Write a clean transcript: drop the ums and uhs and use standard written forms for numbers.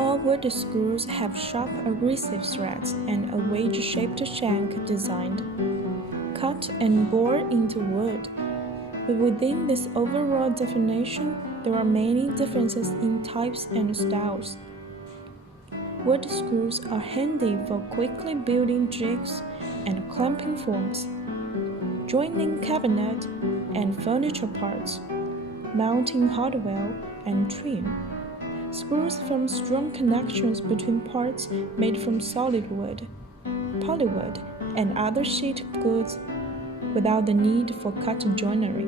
All wood screws have sharp aggressive threads and a wedge-shaped shank designed, cut and bore into wood. But within this overall definition, there are many differences in types and styles. Wood screws are handy for quickly building jigs and clamping forms, joining cabinet and furniture parts, mounting hardware and trim. Screws form strong connections between parts made from solid wood, plywood, and other sheet goods without the need for cut joinery.